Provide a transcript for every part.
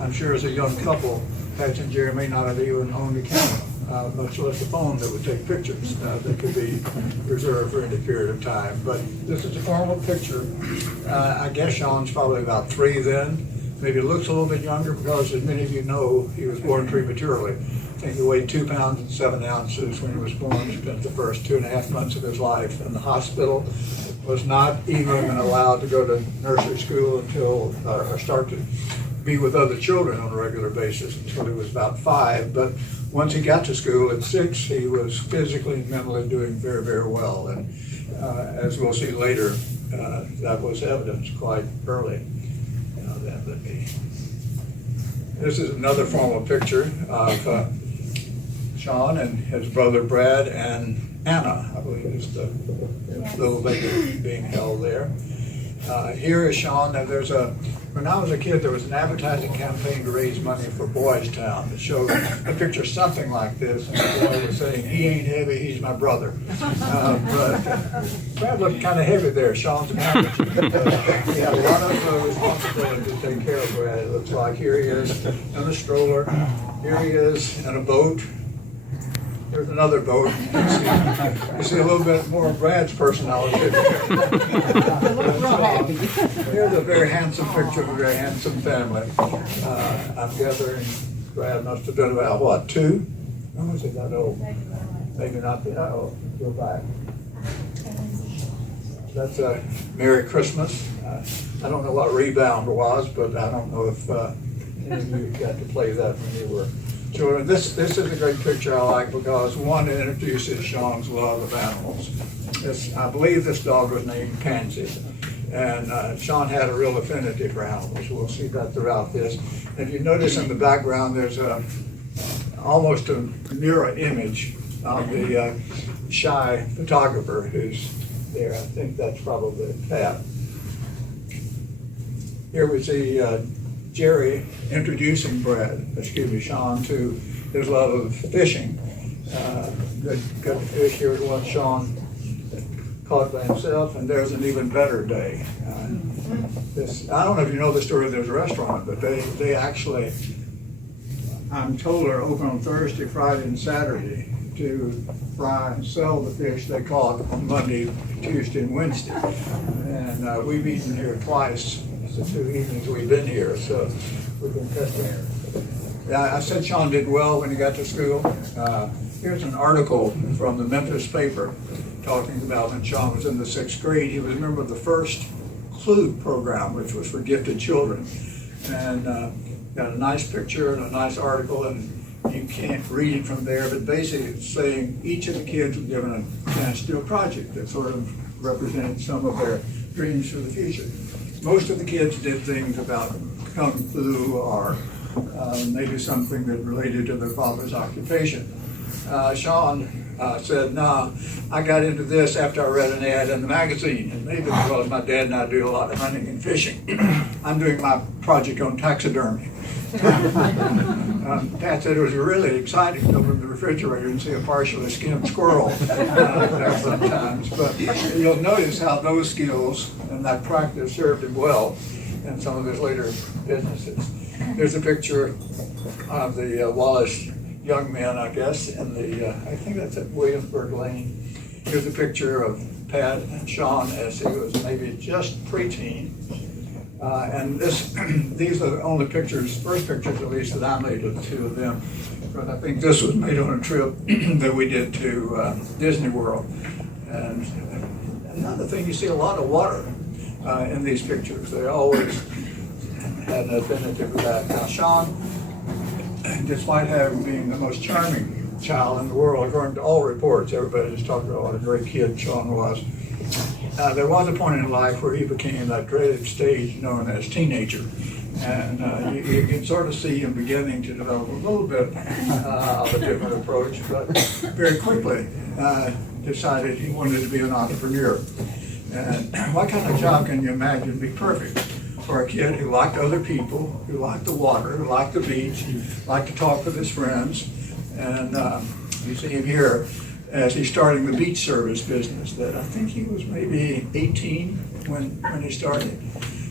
I'm sure as a young couple, Pat and Jerry may not have even owned a camera, much less a phone that would take pictures that could be preserved for any period of time. But this is a formal picture. I guess Shaun's probably about 3 then. Maybe looks a little bit younger because, as many of you know, he was born prematurely. I think he weighed 2 pounds and 7 ounces when he was born. He spent the first 2.5 months of his life in the hospital. Was not even allowed to go to nursery school until, or start to be with other children on a regular basis until he was about 5. But once he got to school at 6, he was physically and mentally doing very, very well. And as we'll see later, that was evidenced quite early. This is another formal picture of Shaun and his brother Brad and Anna, I believe is the little baby being held there. Here is Shaun, and when I was a kid, there was an advertising campaign to raise money for Boys Town that showed a picture something like this, and the boy was saying, "He ain't heavy, he's my brother." But Brad looked kind of heavy there. Shaun's an average. He had a lot of responsibility to take care of Brad, it looks like. Here he is in a stroller. Here he is in a boat. There's another boat. You see a little bit more of Brad's personality. Here's a very handsome picture of a very handsome family. I'm gathering Brad must have been about, what, 2? Or was he that old? Maybe not that old. Go back. That's a Merry Christmas. I don't know what Rebound was, but I don't know if any of you got to play that when you were children. This is a great picture I like because, one, it introduces Shaun's love of animals. I believe this dog was named Pansy, and Shaun had a real affinity for animals. We'll see that throughout this. If you notice in the background, there's almost a mirror image of the shy photographer who's there. I think that's probably Pat. Here we see Jerry introducing Shaun to his love of fishing. Good fish. Here's one Shaun caught by himself, and there's an even better day. I don't know if you know the story of this restaurant, but they actually, I'm told, are open on Thursday, Friday, and Saturday to fry and sell the fish they caught on Monday, Tuesday, and Wednesday. And we've eaten here twice. The 2 evenings we've been here, so we've been testing it. Yeah, I said Shaun did well when he got to school. Here's an article from the Memphis paper talking about when Shaun was in the 6th grade. He was a member of the first CLUE program, which was for gifted children. And got a nice picture and a nice article, and you can't read it from there, but basically it's saying each of the kids was given a chance to do a project that sort of represented some of their dreams for the future. Most of the kids did things about kung fu or maybe something that related to their father's occupation. Shaun said, "No, I got into this after I read an ad in the magazine, and maybe because my dad and I do a lot of hunting and fishing. I'm doing my project on taxidermy." Pat said it was really exciting to open the refrigerator and see a partially skinned squirrel there sometimes. But you'll notice how those skills and that practice served him well in some of his later businesses. Here's a picture of the Wallace young men, I guess, in I think that's at Williamsburg Lane. Here's a picture of Pat and Shaun as he was maybe just preteen. And these are the only first pictures at least, that I made of the 2 of them. But I think this was made on a trip that we did to Disney World. And another thing, you see a lot of water in these pictures. They always had an affinity for that. Now Shaun, despite being the most charming child in the world, according to all reports, everybody just talked about what a great kid Shaun was. There was a point in life where he became that dreaded stage known as teenager. And you can sort of see him beginning to develop a little bit of a different approach, but very quickly decided he wanted to be an entrepreneur. And what kind of job can you imagine be perfect for a kid who liked other people, who liked the water, who liked the beach, liked to talk with his friends? And you see him here as he's starting the beach service business that I think he was maybe 18 when he started.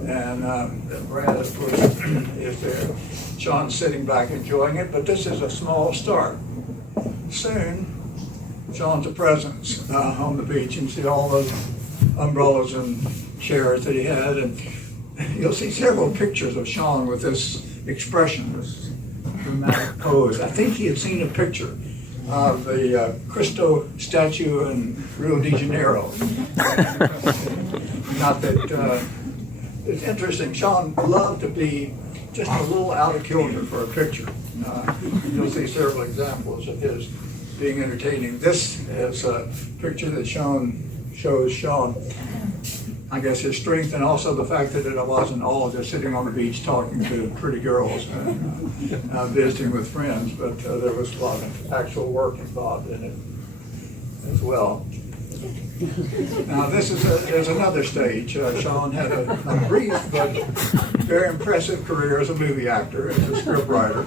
And Brad, of course, is there. Shaun's sitting back enjoying it, but this is a small start. Soon, Shaun's a presence on the beach, and see all those umbrellas and chairs that he had, and you'll see several pictures of Shaun with this expression, this dramatic pose. I think he had seen a picture of the Cristo statue in Rio de Janeiro. Not that it's interesting. Shaun loved to be just a little out of kilter for a picture. You'll see several examples of his being entertaining. This is a picture that shows Shaun, I guess, his strength, and also the fact that it wasn't all just sitting on the beach talking to pretty girls and visiting with friends, but there was a lot of actual work involved in it as well. Now this is another stage. Shaun had a brief but very impressive career as a movie actor, as a scriptwriter.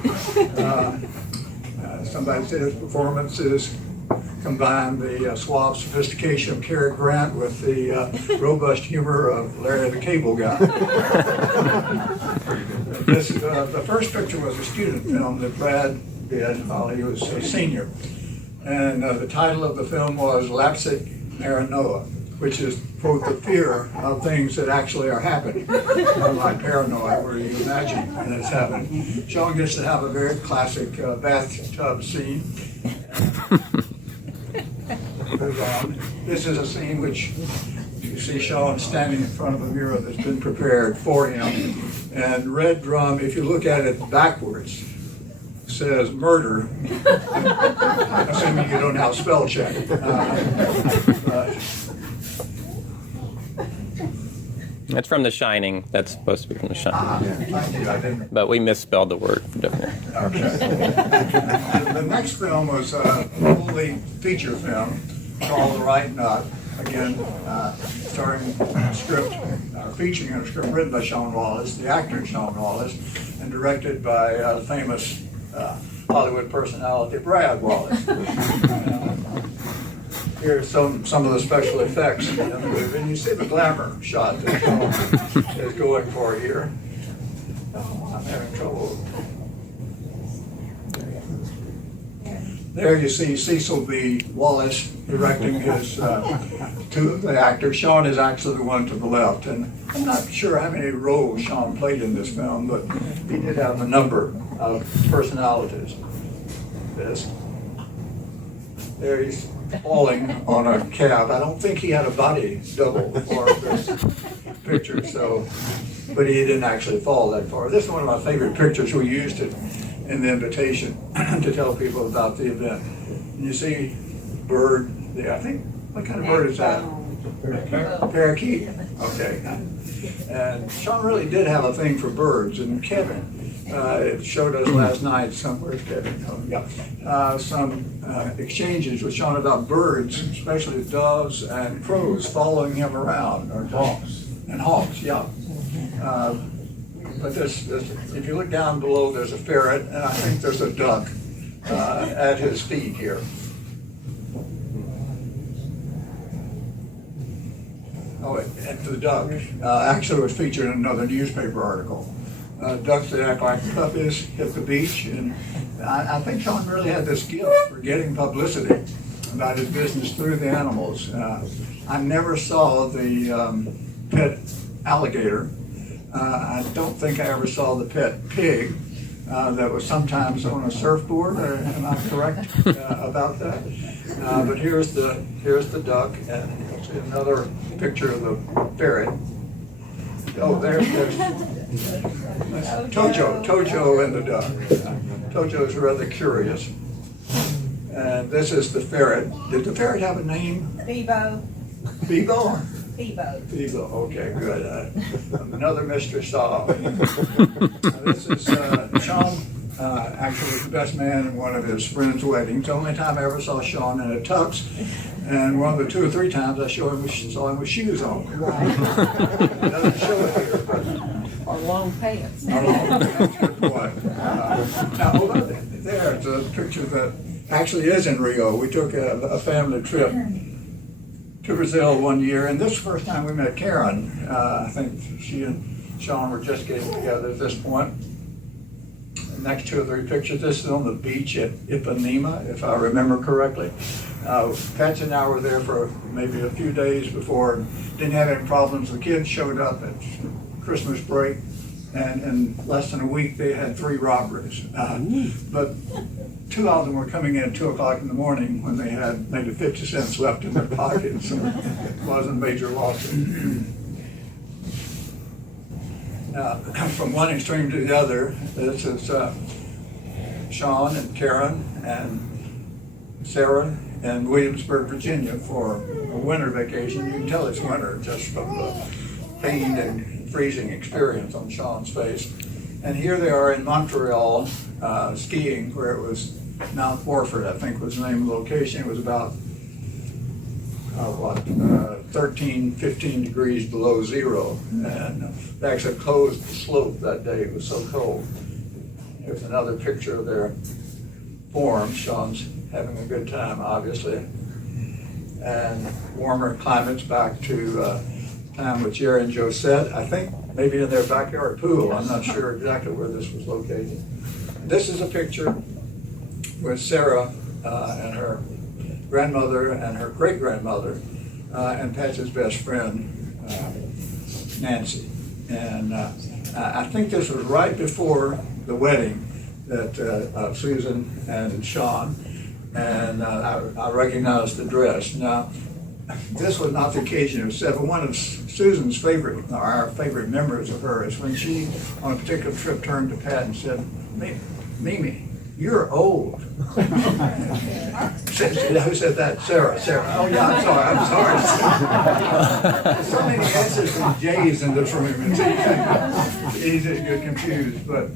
Somebody said his performances combined the suave sophistication of Cary Grant with the robust humor of Larry the Cable Guy. The first picture was a student film that Brad did while he was a senior. And the title of the film was Lapsic Paranoia, which is, quote, the fear of things that actually are happening. Unlike paranoia, where you imagine that it's happening. Shaun gets to have a very classic bathtub scene. This is a scene which you see Shaun standing in front of a mirror that's been prepared for him. And red drum, if you look at it backwards, says murder, assuming you don't have spell check. That's from The Shining. That's supposed to be from The Shining. Thank you. I didn't. But we misspelled the word. Okay. The next film was a fully feature film called The Right Knot. Again, starring a script, featuring a script written by Shaun Wallace, the actor Shaun Wallace, and directed by the famous Hollywood personality Brad Wallace. Here's some of the special effects in the movie, and you see the glamour shot that Shaun is going for here. Oh, I'm having trouble. There you see Cecil B. Wallace directing his two of the actors. Shaun is actually the one to the left, and I'm not sure how many roles Shaun played in this film, but he did have a number of personalities. There he's falling on a cab. I don't think he had a body double for this picture, but he didn't actually fall that far. This is one of my favorite pictures. We used it in the invitation to tell people about the event. And you see bird there. I think, what kind of bird is that? Parakeet. Okay. And Shaun really did have a thing for birds, and Kevin showed us last night where's Kevin? Oh, yeah. Some exchanges with Shaun about birds, especially doves and crows following him around, or hawks. And hawks, yeah. But if you look down below, there's a ferret, and I think there's a duck at his feet here. Oh, and the duck actually was featured in another newspaper article. Ducks that act like puppies hit the beach, and I think Shaun really had this gift for getting publicity about his business through the animals. I never saw the pet alligator. I don't think I ever saw the pet pig that was sometimes on a surfboard. Am I correct about that? But here's the duck, and you'll see another picture of the ferret. Oh, there's Tojo and the duck. Tojo is rather curious. And this is the ferret. Did the ferret have a name? Bebo. Bebo? Bebo. Bebo, okay, good. Another Mr. Saw. This is Shaun, actually was the best man in one of his friend's weddings. The only time I ever saw Shaun in a tux, and one of the 2 or 3 times I saw him with shoes on. It doesn't show it here, but Or long pants. good point. Now, over there's a picture that actually is in Rio. We took a family trip to Brazil one year, and this is the first time we met Karen. I think she and Shaun were just getting together at this point. The next 2 or 3 pictures, this is on the beach at Ipanema, if I remember correctly. Patsy and I were there for maybe a few days before, and didn't have any problems. The kids showed up at Christmas break, and in less than a week they had 3 robberies. But 2 of them were coming in at 2 o'clock in the morning when they had maybe 50 cents left in their pockets, so it wasn't a major lawsuit. From one extreme to the other, this is Shaun and Karen and Sarah in Williamsburg, Virginia for a winter vacation. You can tell it's winter just from the pain and freezing experience on Shaun's face. And here they are in Montreal skiing, where it was Mount Warford, I think was the name of the location. It was about 13, 15 degrees below zero, and they actually closed the slope that day. It was so cold. Here's another picture of their form. Shaun's having a good time, obviously. And warmer climates back to time with Jerry and Josette. I think maybe in their backyard pool. I'm not sure exactly where this was located. This is a picture with Sarah and her grandmother and her great-grandmother and Patsy's best friend, Nancy. And I think this was right before the wedding that of Susan and Shaun, and I recognized the dress. Now, this was not the occasion it was said, but one of Susan's favorite, or our favorite memories of her is when she, on a particular trip, turned to Pat and said, Mimi, you're old. Who said that? Sarah. Oh yeah, I'm sorry. So many S's and J's in this room. It's easy to get confused. But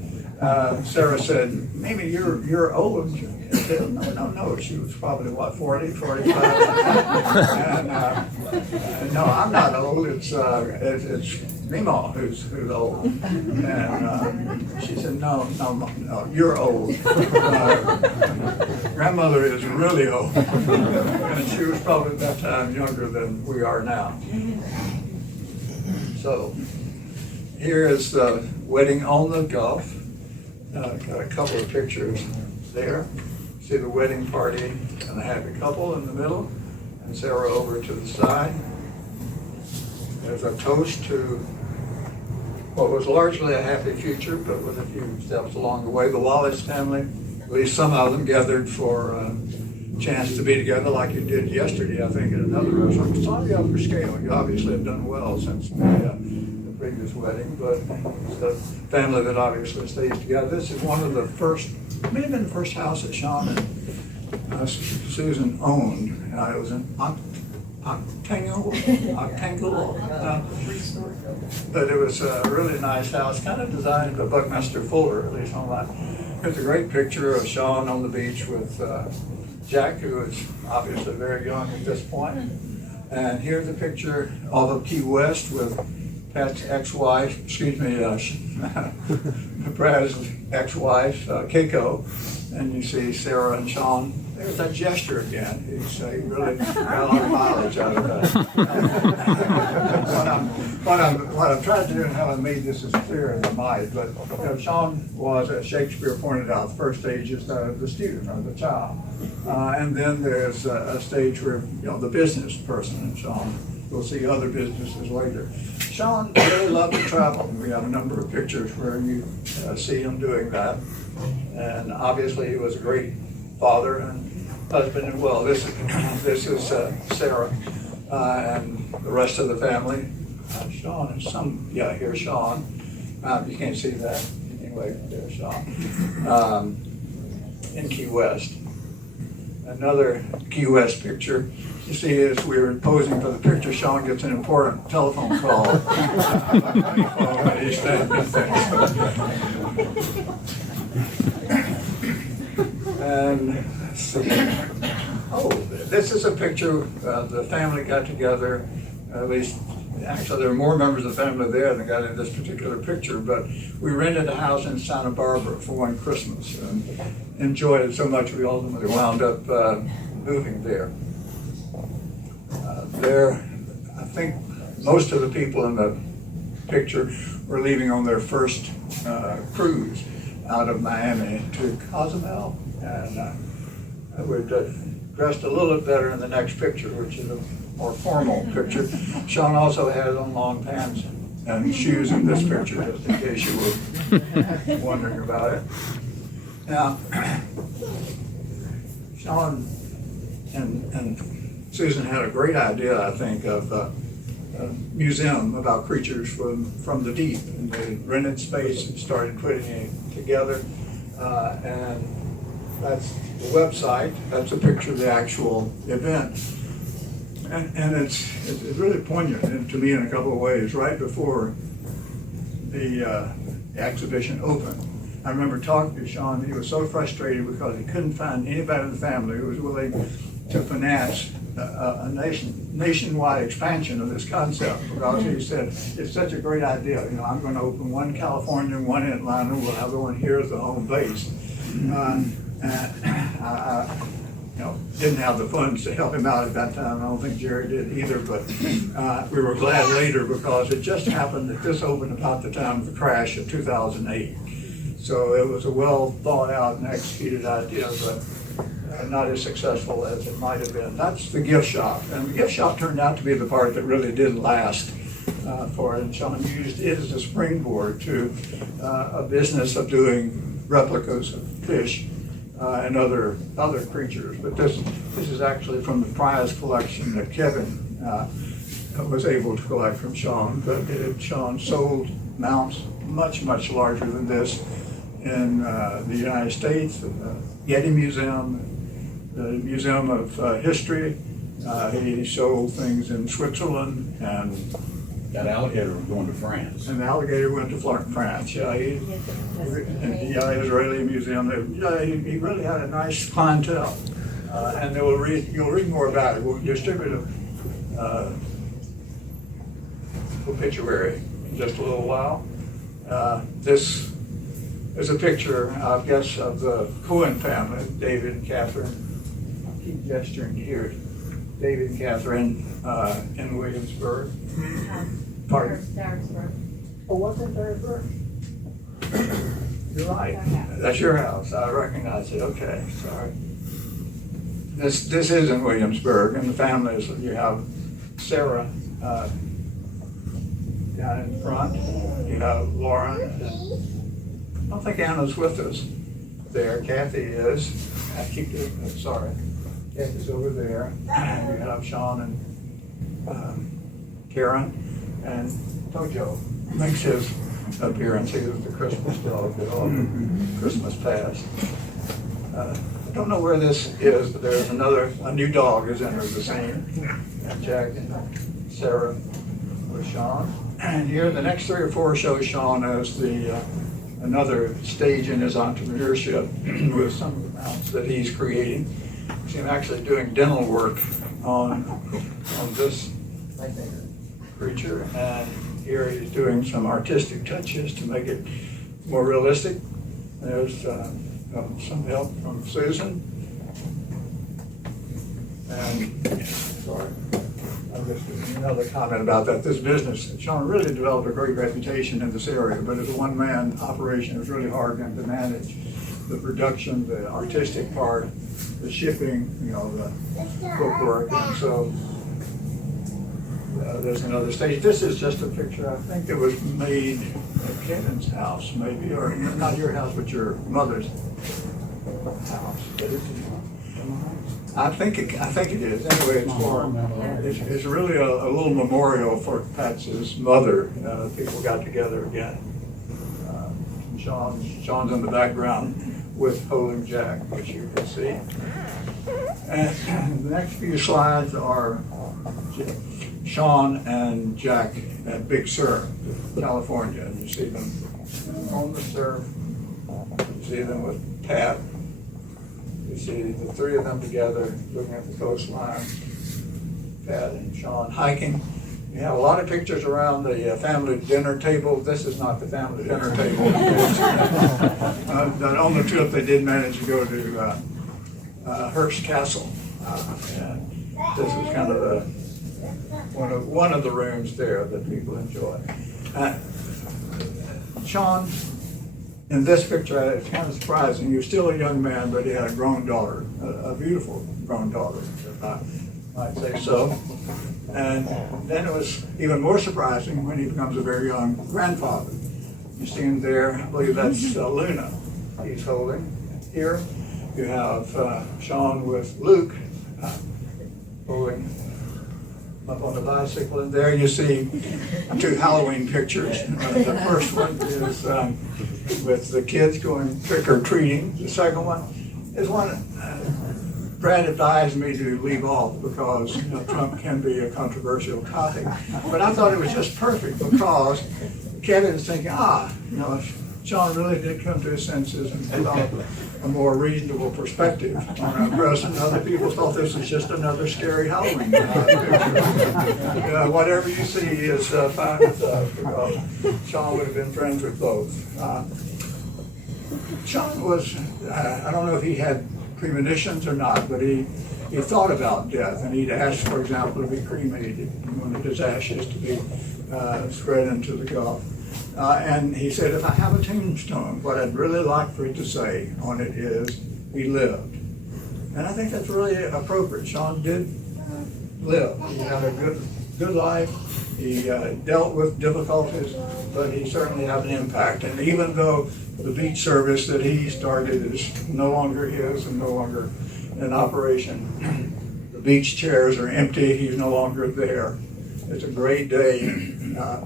Sarah said, Mimi, you're old. I said, no. She was probably, 40, 45? And no, I'm not old. It's Mima who's old. And she said, no, you're old. Grandmother is really old. And she was probably at that time younger than we are now. So here is the wedding on the Gulf. Got a couple of pictures there. See the wedding party and the happy couple in the middle, and Sarah over to the side. There's a toast to what was largely a happy future, but with a few steps along the way. The Wallace family, at least some of them, gathered for a chance to be together like you did yesterday, I think, at another restaurant. It's on the upper scale. You obviously have done well since the previous wedding, but it's the family that obviously stays together. This is one of the first, may have been the first house that Shaun and Susan owned. It was an octangle, but it was a really nice house, kind of designed by Buckminster Fuller, at least on that. Here's a great picture of Shaun on the beach with Jack, who is obviously very young at this point. And here's a picture of Key West with Pat's ex-wife, Brad's ex-wife, Keiko, and you see Sarah and Shaun. There's that gesture again. He really got a lot of mileage out of that. what I'm trying to do and how I made this as clear as I might, but Shaun was, as Shakespeare pointed out, the first stage is the student or the child. And then there's a stage where, the business person, and Shaun will see other businesses later. Shaun really loved to travel. We have a number of pictures where you see him doing that. And obviously he was a great father and husband as well. This is Sarah and the rest of the family. Shaun and here's Shaun. You can't see that. Anyway, there's Shaun. In Key West. Another Key West picture. You see, as we were posing for the picture, Shaun gets an important telephone call. And let's see. Oh, this is a picture. The family got together. At least, actually, there were more members of the family there than got in this particular picture. But we rented a house in Santa Barbara for one Christmas and enjoyed it so much we ultimately wound up moving there. I think most of the people in the picture were leaving on their first cruise out of Miami to Cozumel, and we're dressed a little bit better in the next picture, which is a more formal picture. Shaun also has on long pants and shoes in this picture, just in case you were wondering about it. Now, Shaun and Susan had a great idea, I think, of a museum about creatures from the deep. And they rented space and started putting it together. And that's the website. That's a picture of the actual event. And it's really poignant to me in a couple of ways. Right before the exhibition opened, I remember talking to Shaun. He was so frustrated because he couldn't find anybody in the family who was willing to finance a nationwide expansion of this concept, because he said, it's such a great idea. You know, I'm going to open one in California, one in Atlanta, we'll have the one here as the home base. I didn't have the funds to help him out at that time. I don't think Jerry did either, but we were glad later, because it just happened that this opened about the time of the crash of 2008. So it was a well thought out and executed idea, but not as successful as it might have been. That's the gift shop, and the gift shop turned out to be the part that really did last for it. And Shaun used it as a springboard to a business of doing replicas of fish and other creatures. But this is actually from the prize collection that Kevin was able to collect from Shaun. But Shaun sold mounts much larger than this in the United States, the Getty Museum, the Museum of History. He sold things in Switzerland, and That alligator was going to France. the alligator went to France. Yeah, Israeli museum. He really had a nice clientele, and you'll read more about it. We'll distribute a obituary in just a little while. This is a picture, I guess, of the Cohen family, David and Catherine. I keep gesturing here. David and Catherine in Williamsburg. Pardon? Darrisburg. Oh, what's in Darrisburg? You're right. That's your house. I recognize it. Okay, sorry. This is in Williamsburg, and the families, you have Sarah down in front. You have Lauren. I don't think Anna's with us there. Kathy is. I keep doing, sorry. Kathy's over there. And you have Shaun and Karen. And Tojo makes his appearance. He was the Christmas dog that all the Christmas past. I don't know where this is, but there's a new dog has entered the scene. And Jack and Sarah with Shaun. And here, the next 3 or 4 show Shaun as another stage in his entrepreneurship with some of the mounts that he's creating. You see him actually doing dental work on this creature, and here he's doing some artistic touches to make it more realistic. There's some help from Susan. And sorry, I'll just do another comment about that. This business, Shaun really developed a great reputation in this area, but as a one-man operation, it was really hard for him to manage the production, the artistic part, the shipping, the bookwork, and so there's another stage. This is just a picture, I think it was made at Kevin's house, maybe, or not your house, but your mother's house. I think it is. Anyway, it's really a little memorial for Pat's mother. People got together again. Shaun's in the background with holding Jack, which you can see. And the next few slides are Shaun and Jack at Big Sur, California. And you see them on the surf. You see them with Pat. You see the 3 of them together looking at the coastline. Pat and Shaun hiking. You have a lot of pictures around the family dinner table. This is not the family dinner table. On the trip, they did manage to go to Hearst Castle. And this is kind of one of the rooms there that people enjoy. Shaun, in this picture, it's kind of surprising. He was still a young man, but he had a grown daughter, a beautiful grown daughter, if I might say so. And then it was even more surprising when he becomes a very young grandfather. You see him there, I believe that's Luna he's holding. Here you have Shaun with Luke holding up on the bicycle, and there you see two Halloween pictures. The first one is with the kids going trick-or-treating. The second one is one Brad advised me to leave off because Trump can be a controversial topic. But I thought it was just perfect because Kevin's thinking, Shaun really did come to his senses and develop a more reasonable perspective on our president. Other people thought this was just another scary Halloween picture. Whatever you see is fine with us because Shaun would have been friends with both. Shaun was, I don't know if he had premonitions or not, but he thought about death, and he'd asked, for example, to be cremated. He wanted his ashes to be spread into the Gulf. And he said, if I have a tombstone, what I'd really like for it to say on it is, he lived. And I think that's really appropriate. Shaun did live. He had a good life. He dealt with difficulties, but he certainly had an impact. And even though the beach service that he started is no longer his and no longer in operation, the beach chairs are empty. He's no longer there. It's a great day,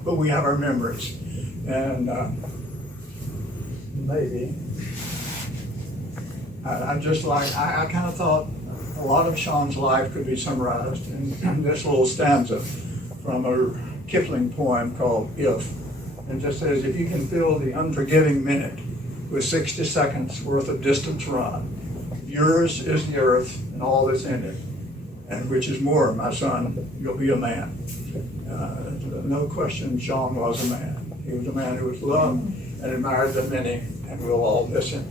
but we have our memories. And maybe I kind of thought a lot of Shaun's life could be summarized in this little stanza from a Kipling poem called If. And it just says, if you can fill the unforgiving minute with 60 seconds worth of distance run, yours is the earth and all that's in it, and which is more, my son, you'll be a man. No question, Shaun was a man. He was a man who was loved and admired by many, and we'll all miss him.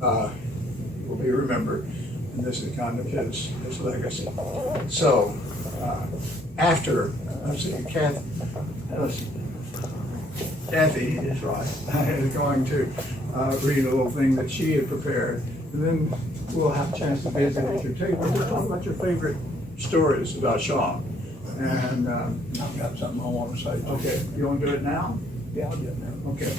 He will be remembered, and this is kind of his legacy. So, after, Kathy is right, is going to read a little thing that she had prepared, and then we'll have a chance to visit at your table. Just talk about your favorite stories about Shaun. And I've got something I want to say. okay, you want to do it now? Yeah, I'll do it now. Okay.